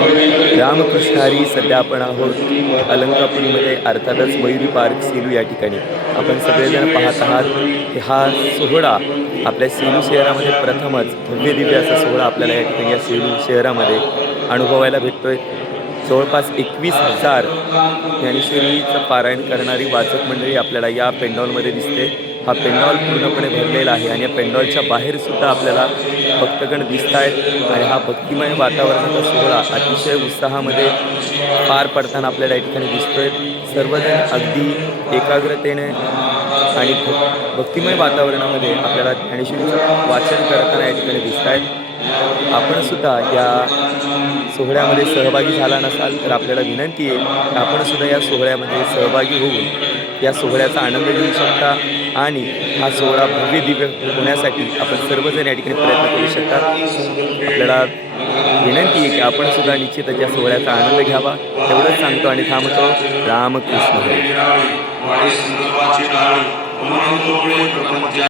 रामकृष्ण हरी. सध्या आपण आहोत अलंकापुरीमध्ये, अर्थातच मयुरी पार्क सेलू या ठिकाणी. आपण सगळेजण पाहत आहात की हा सोहळा आपल्या सेलू शहरामध्ये प्रथमच भव्य दिव्य असा सोहळा आपल्याला या ठिकाणी या सेलू शहरामध्ये अनुभवायला भेटतोय. जवळपास 21,000 ज्ञानेश्वरीचं पारायण करणारी वाचक मंडळी आपल्याला या पेंडॉलमध्ये दिसते. हा पेंडॉल पूर्णपणे भरलेला आहे आणि या पेंडॉलच्या बाहेरसुद्धा आपल्याला भक्तगण दिसत आहेत आणि हा भक्तिमय वातावरणाचा सोहळा अतिशय उत्साहामध्ये पार पडताना आपल्याला या ठिकाणी दिसतोय. सर्वजण अगदी एकाग्रतेने आणि भक्तिमय वातावरणामध्ये आपल्याला ज्ञानेश्वरीचं वाचन करताना या ठिकाणी दिसत आहेत. आपण सुद्धा या सोहळ्यामध्ये सहभागी झाला नसाल तर आपल्याला विनंती आहे की आपण सुद्धा या सोहळ्यामध्ये सहभागी होऊन या सोहळ्याचा आनंद घेऊ शकता आणि हा सोहळा भव्य दिव्य होण्यासाठी आपण सर्वजण या ठिकाणी प्रयत्न करू शकता. आपल्याला विनंती आहे की आपण सुद्धा निश्चितच या सोहळ्याचा आनंद घ्यावा. एवढंच सांगतो आणि थांबतो. रामकृष्ण हरी.